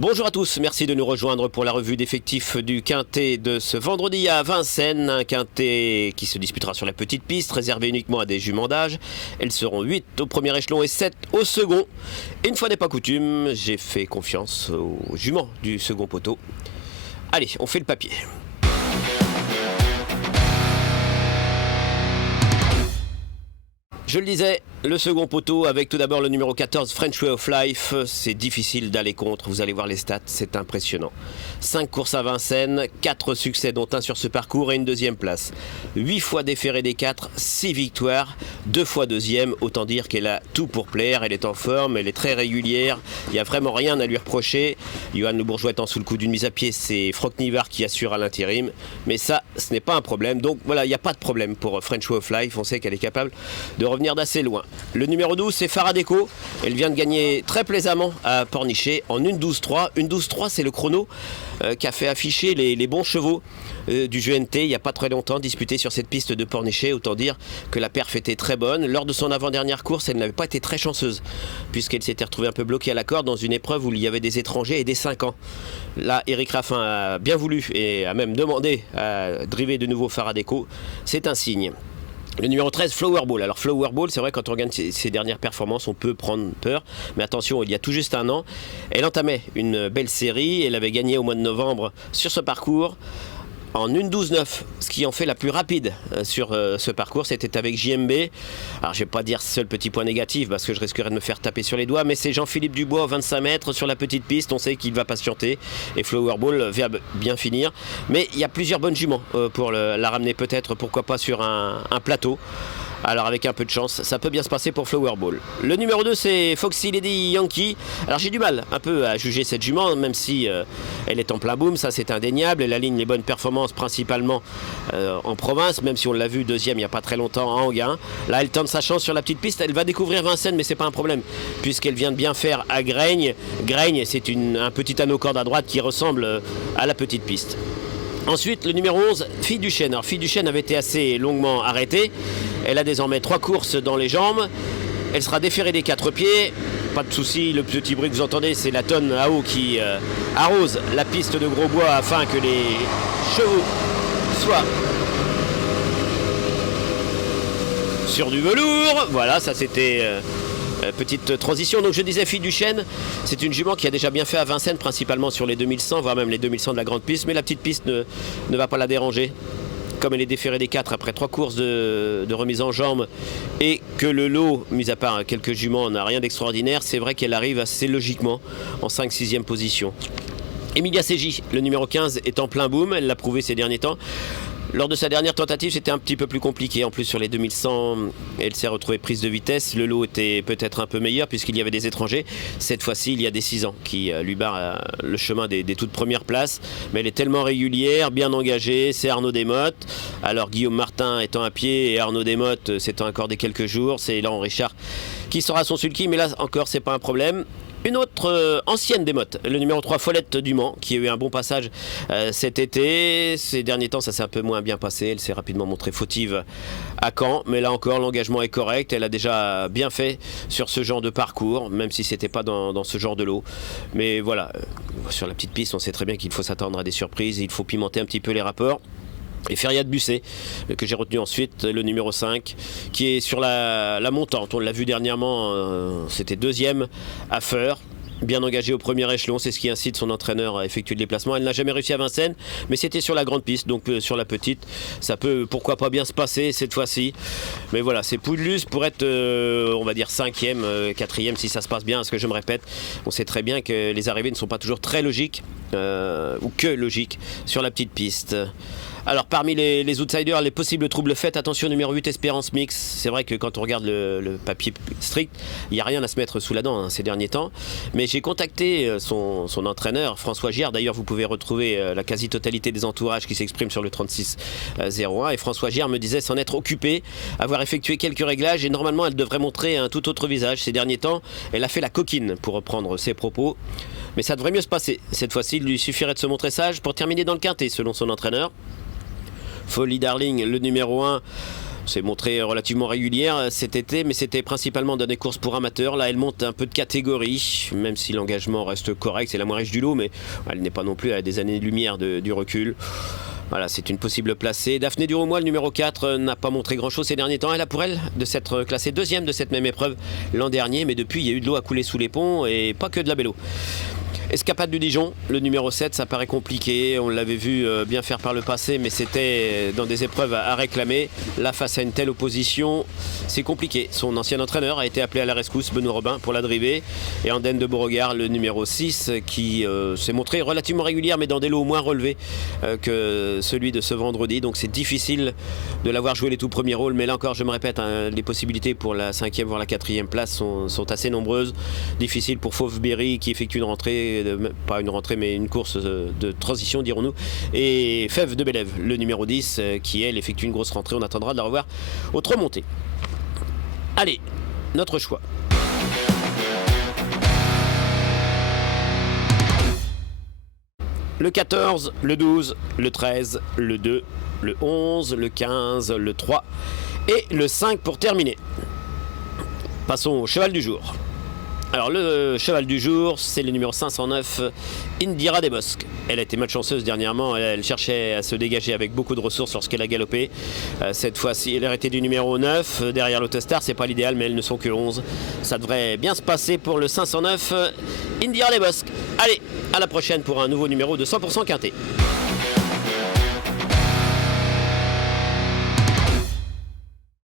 Bonjour à tous, merci de nous rejoindre pour la revue d'effectifs du Quintet de ce vendredi à Vincennes. Un Quintet qui se disputera sur la petite piste, réservé uniquement à des juments d'âge. Elles seront 8 au premier échelon et 7 au second. Et une fois n'est pas coutume, j'ai fait confiance aux juments du second poteau. Allez, on fait le papier. Je le disais, le second poteau avec tout d'abord le numéro 14, French Way of Life. C'est difficile d'aller contre, vous allez voir les stats, c'est impressionnant. 5 courses à Vincennes, 4 succès dont un sur ce parcours et une deuxième place. 8 fois déféré des 4, 6 victoires, 2 fois deuxième. Autant dire qu'elle a tout pour plaire, elle est en forme, elle est très régulière. Il n'y a vraiment rien à lui reprocher. Johan Le Bourgeois étant sous le coup d'une mise à pied, c'est Frock Nivard qui assure à l'intérim. Mais ça, ce n'est pas un problème. Donc voilà, il n'y a pas de problème pour French Way of Life. On sait qu'elle est capable de revenir d'assez loin. Le numéro 12, c'est Faradeco. Elle vient de gagner très plaisamment à Pornichet en 1-12-3. 1-12-3, c'est le chrono qui a fait afficher les bons chevaux du GNT il n'y a pas très longtemps, disputé sur cette piste de Pornichet. Autant dire que la perf était très bonne. Lors de son avant-dernière course, elle n'avait pas été très chanceuse, puisqu'elle s'était retrouvée un peu bloquée à la corde dans une épreuve où il y avait des étrangers et des 5 ans. Là, Eric Raffin a bien voulu et a même demandé à driver de nouveau Faradeco. C'est un signe. Le numéro 13, Flower Ball. Alors Flower Ball, c'est vrai, quand on regarde ses dernières performances, on peut prendre peur. Mais attention, il y a tout juste un an, elle entamait une belle série. Elle avait gagné au mois de novembre sur ce parcours en 1-12-9, ce qui en fait la plus rapide sur ce parcours. C'était avec JMB. Alors je ne vais pas dire seul petit point négatif parce que je risquerais de me faire taper sur les doigts, mais c'est Jean-Philippe Dubois, 25 mètres sur la petite piste. On sait qu'il va patienter et Flower Ball va bien finir. Mais il y a plusieurs bonnes juments pour la ramener peut-être, pourquoi pas sur un plateau. Alors avec un peu de chance, ça peut bien se passer pour Flower Ball. Le numéro 2, c'est Foxy Lady Yankee. Alors j'ai du mal un peu à juger cette jument, même si elle est en plein boom, ça c'est indéniable. Elle aligne les bonnes performances principalement en province, même si on l'a vu deuxième il n'y a pas très longtemps à Anguin. Là elle tente sa chance sur la petite piste, elle va découvrir Vincennes, mais c'est pas un problème, puisqu'elle vient de bien faire à Graigne. Graigne, c'est un petit anneau corde à droite qui ressemble à la petite piste. Ensuite, le numéro 11, Fille du Chêne. Alors, Fille du Chêne avait été assez longuement arrêtée. Elle a désormais 3 courses dans les jambes. Elle sera déférée des 4 pieds. Pas de souci, le petit bruit que vous entendez, c'est la tonne à eau qui arrose la piste de Grosbois afin que les chevaux soient sur du velours. Voilà, ça c'était... petite transition, donc je disais Fille du Chêne, c'est une jument qui a déjà bien fait à Vincennes, principalement sur les 2100, voire même les 2100 de la grande piste, mais la petite piste ne va pas la déranger. Comme elle est déférée des 4 après 3 courses de remise en jambe et que le lot, mis à part quelques juments, n'a rien d'extraordinaire, c'est vrai qu'elle arrive assez logiquement en 5-6e position. Emilia Seji, le numéro 15, est en plein boom, elle l'a prouvé ces derniers temps. Lors de sa dernière tentative, c'était un petit peu plus compliqué. En plus, sur les 2100, elle s'est retrouvée prise de vitesse. Le lot était peut-être un peu meilleur puisqu'il y avait des étrangers. Cette fois-ci, il y a des 6 ans qui lui barrent le chemin des toutes premières places. Mais elle est tellement régulière, bien engagée. C'est Arnaud Desmottes. Alors, Guillaume Martin étant à pied et Arnaud Desmottes s'étant accordé quelques jours. C'est Laurent Richard qui sera son sulky. Mais là encore, c'est pas un problème. Une autre ancienne Desmottes, le numéro 3, Follette du Mans, qui a eu un bon passage cet été. Ces derniers temps, ça s'est un peu moins bien passé. Elle s'est rapidement montrée fautive à Caen. Mais là encore, l'engagement est correct. Elle a déjà bien fait sur ce genre de parcours, même si ce n'était pas dans ce genre de lot. Mais voilà, sur la petite piste, on sait très bien qu'il faut s'attendre à des surprises. Il faut pimenter un petit peu les rapports. Et Feria de Busset, que j'ai retenu ensuite, le numéro 5, qui est sur la montante. On l'a vu dernièrement, c'était deuxième à Feur. Bien engagée au premier échelon, c'est ce qui incite son entraîneur à effectuer le déplacement. Elle n'a jamais réussi à Vincennes, mais c'était sur la grande piste, donc sur la petite, ça peut pourquoi pas bien se passer cette fois-ci. Mais voilà, c'est Poudlus pour être, on va dire 5e, 4e si ça se passe bien, parce que je me répète, on sait très bien que les arrivées ne sont pas toujours très logiques, ou que logiques, sur la petite piste. Alors parmi les outsiders, les possibles troubles faits, attention numéro 8, Espérance Mix. C'est vrai que quand on regarde le papier strict, il n'y a rien à se mettre sous la dent ces derniers temps. Mais j'ai contacté son entraîneur, François Giard. D'ailleurs, vous pouvez retrouver la quasi-totalité des entourages qui s'expriment sur le 36-01. Et François Giard me disait s'en être occupé, avoir effectué quelques réglages. Et normalement, elle devrait montrer un tout autre visage. Ces derniers temps, elle a fait la coquine, pour reprendre ses propos. Mais ça devrait mieux se passer. Cette fois-ci, il lui suffirait de se montrer sage pour terminer dans le quintet, selon son entraîneur. Folly Darling, le numéro 1, s'est montrée relativement régulière cet été, mais c'était principalement dans des courses pour amateurs. Là, elle monte un peu de catégorie, même si l'engagement reste correct. C'est la moins riche du lot, mais elle n'est pas non plus à des années-lumière du recul. Voilà, c'est une possible placée. Daphné Duromois, le numéro 4, n'a pas montré grand-chose ces derniers temps. Elle a pour elle de s'être classée deuxième de cette même épreuve l'an dernier, mais depuis, il y a eu de l'eau à couler sous les ponts et pas que de la belle eau. Escapade du Dijon, le numéro 7, ça paraît compliqué. On l'avait vu bien faire par le passé, mais c'était dans des épreuves à réclamer. Là, face à une telle opposition, c'est compliqué. Son ancien entraîneur a été appelé à la rescousse, Benoît Robin, pour la driver. Et Andenne de Beauregard, le numéro 6, qui s'est montré relativement régulière, mais dans des lots moins relevés que celui de ce vendredi. Donc c'est difficile de l'avoir joué les tout premiers rôles. Mais là encore, je me répète, hein, les possibilités pour la 5e, voire la 4e place sont assez nombreuses. Difficile pour Fauve Berry, qui effectue une rentrée, pas une rentrée mais une course de transition dirons-nous, et Fève de Bélève, le numéro 10, qui elle effectue une grosse rentrée. On attendra de la revoir autre montée. Allez, notre choix. Le 14, le 12, le 13, le 2, le 11, le 15, le 3 et le 5 pour terminer. Passons au cheval du jour. Alors le cheval du jour, c'est le numéro 509, Indira Desbosques. Elle a été malchanceuse dernièrement, elle cherchait à se dégager avec beaucoup de ressources lorsqu'elle a galopé. Cette fois-ci, elle est arrêtée du numéro 9, derrière l'Autostar, c'est pas l'idéal, mais elles ne sont que 11. Ça devrait bien se passer pour le 509, Indira Desbosques. Allez, à la prochaine pour un nouveau numéro de 100% quinté.